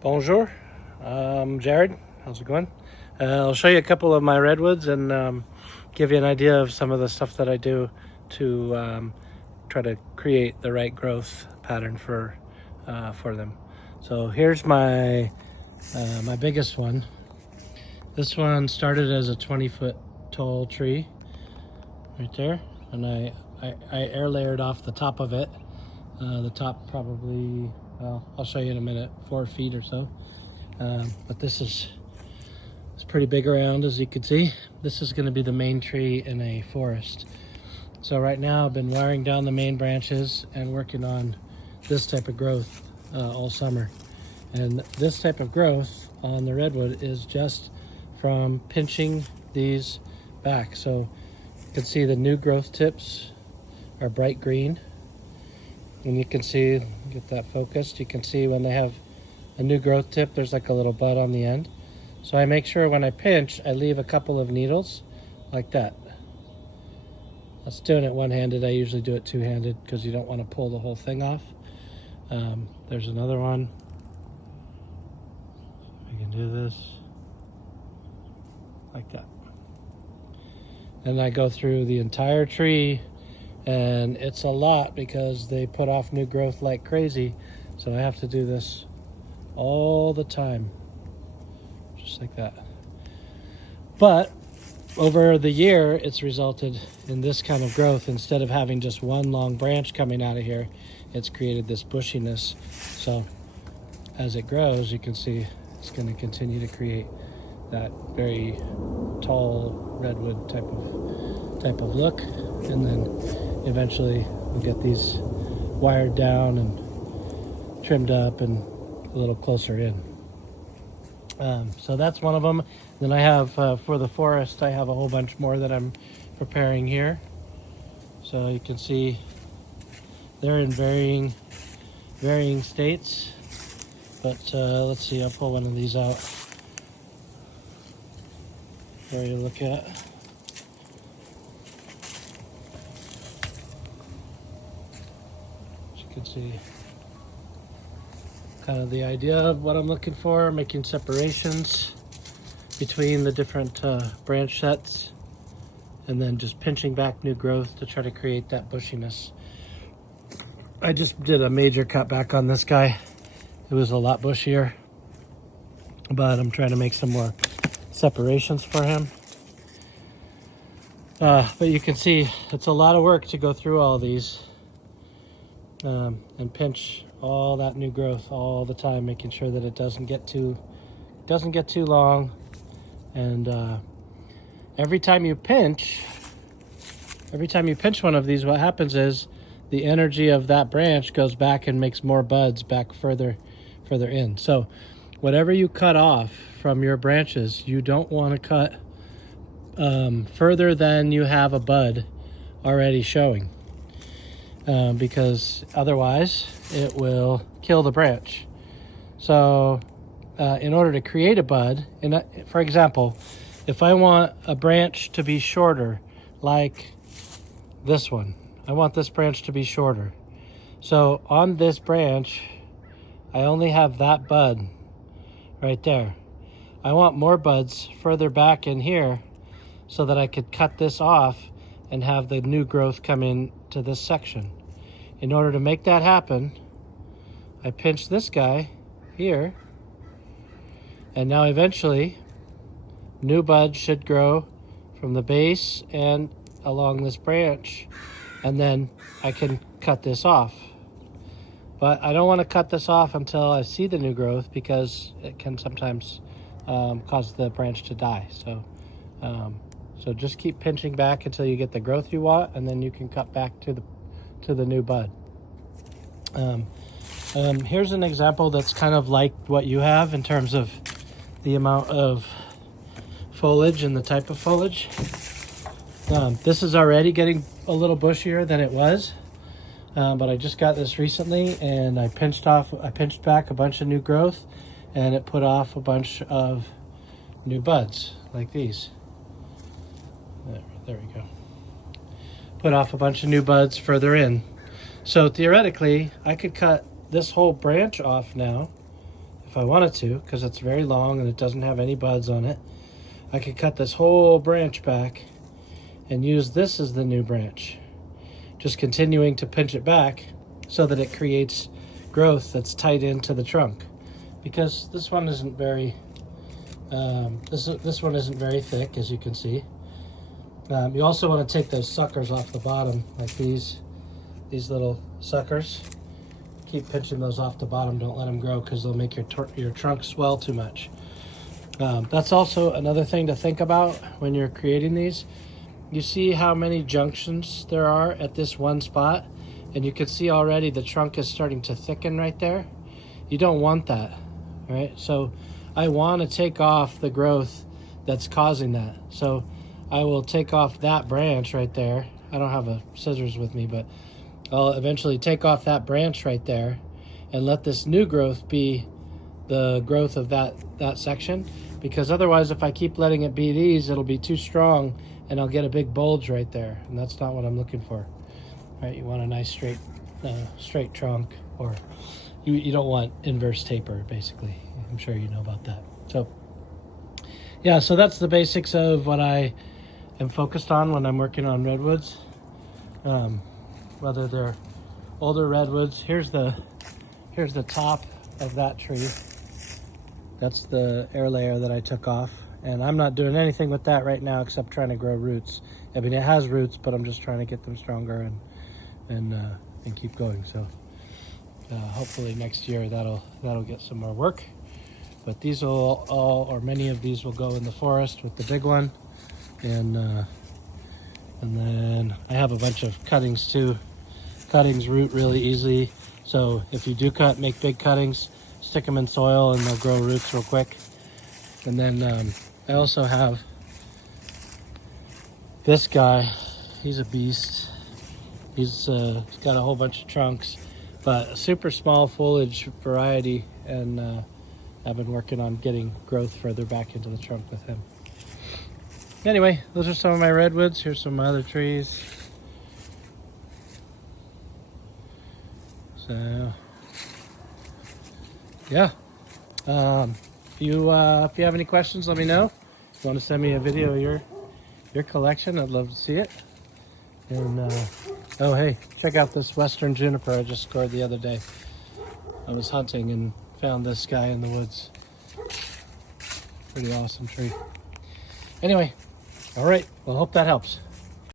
Bonjour, Jared. How's it going? I'll show you a couple of my redwoods and give you an idea of some of the stuff that I do to try to create the right growth pattern for them. So here's my my biggest one. This one started as a 20-foot tall tree right there, and I air layered off the top of it. The top probably, well, I'll show you in a minute, 4 feet or so. But this is it's pretty big around, as you can see. This is going to be the main tree in a forest. So right now I've been wiring down the main branches and working on this type of growth all summer. And this type of growth on the redwood is just from pinching these back. So you can see the new growth tips are bright green. And you can see, get that focused, you can see when they have a new growth tip, there's like a little bud on the end. So I make sure when I pinch, I leave a couple of needles like that. That's doing it one-handed. I usually do it two-handed because you don't want to pull the whole thing off. There's another one. I can do this like that. And I go through the entire tree, and it's a lot because they put off new growth like crazy. So I have to do this all the time, just like that. But over the year, it's resulted in this kind of growth. Instead of having just one long branch coming out of here, it's created this bushiness. So as it grows, you can see it's going to continue to create that very tall redwood type of look. And then eventually we'll get these wired down and trimmed up and a little closer in. So that's one of them. Then I have, for the forest, I have a whole bunch more that I'm preparing here. So you can see they're in varying states. But let's see, I'll pull one of these out for you to look at. As you can see, kind of the idea of what I'm looking for, making separations between the different branch sets, and then just pinching back new growth to try to create that bushiness. I just did a major cutback on this guy. It was a lot bushier, but I'm trying to make some more separations for him. But you can see it's a lot of work to go through all these and pinch all that new growth all the time, making sure that it doesn't get too long. And every time you pinch one of these, what happens is the energy of that branch goes back and makes more buds back further in. So whatever you cut off from your branches, you don't want to cut further than you have a bud already showing, because otherwise it will kill the branch. So in order to create a bud, for example, if I want a branch to be shorter, like this one, I want this branch to be shorter. So on this branch, I only have that bud right there. I want more buds further back in here so that I could cut this off and have the new growth come in to this section. In order to make that happen, I pinch this guy here, and now eventually new buds should grow from the base and along this branch, and then I can cut this off. But I don't want to cut this off until I see the new growth, because it can sometimes cause the branch to die. So just keep pinching back until you get the growth you want, and then you can cut back to the new bud. Here's an example that's kind of like what you have in terms of the amount of foliage and the type of foliage. This is already getting a little bushier than it was. But I just got this recently, and I pinched back a bunch of new growth, and it put off a bunch of new buds like these. There we go. Put off a bunch of new buds further in. So theoretically, I could cut this whole branch off now if I wanted to, because it's very long and it doesn't have any buds on it, I could cut this whole branch back and use this as the new branch. Just continuing to pinch it back so that it creates growth that's tight into the trunk. Because this one isn't very, this one isn't very thick, as you can see. You also want to take those suckers off the bottom, like these little suckers. Keep pinching those off the bottom. Don't let them grow because they'll make your trunk swell too much. That's also another thing to think about when you're creating these. You see how many junctions there are at this one spot, and you can see already the trunk is starting to thicken right there. You don't want that, right? So I want to take off the growth that's causing that. So I will take off that branch right there. I don't have a scissors with me, but I'll eventually take off that branch right there and let this new growth be the growth of that section, because otherwise if I keep letting it be these, it'll be too strong and I'll get a big bulge right there, and that's not what I'm looking for. Right? You want a nice straight trunk, or you don't want inverse taper, basically. I'm sure you know about that. So yeah, so that's the basics of what I am focused on when I'm working on redwoods. Whether they're older redwoods, here's the top of that tree. That's the air layer that I took off, and I'm not doing anything with that right now except trying to grow roots. I mean, it has roots, but I'm just trying to get them stronger and keep going. So hopefully next year that'll get some more work. But these will or many of these will go in the forest with the big one, and then I have a bunch of cuttings too. Cuttings root really easily, so if you do cut, make big cuttings, stick them in soil and they'll grow roots real quick. And then I also have this guy. He's a beast. He's got a whole bunch of trunks, but a super small foliage variety, and I've been working on getting growth further back into the trunk with him. Anyway, those are some of my redwoods. Here's some of my other trees. So yeah, if you have any questions, let me know. If you want to send me a video of your collection, I'd love to see it. And oh hey, check out this western juniper I just scored the other day. I was hunting and found this guy in the woods. Pretty awesome tree. Anyway, all right, well, hope that helps.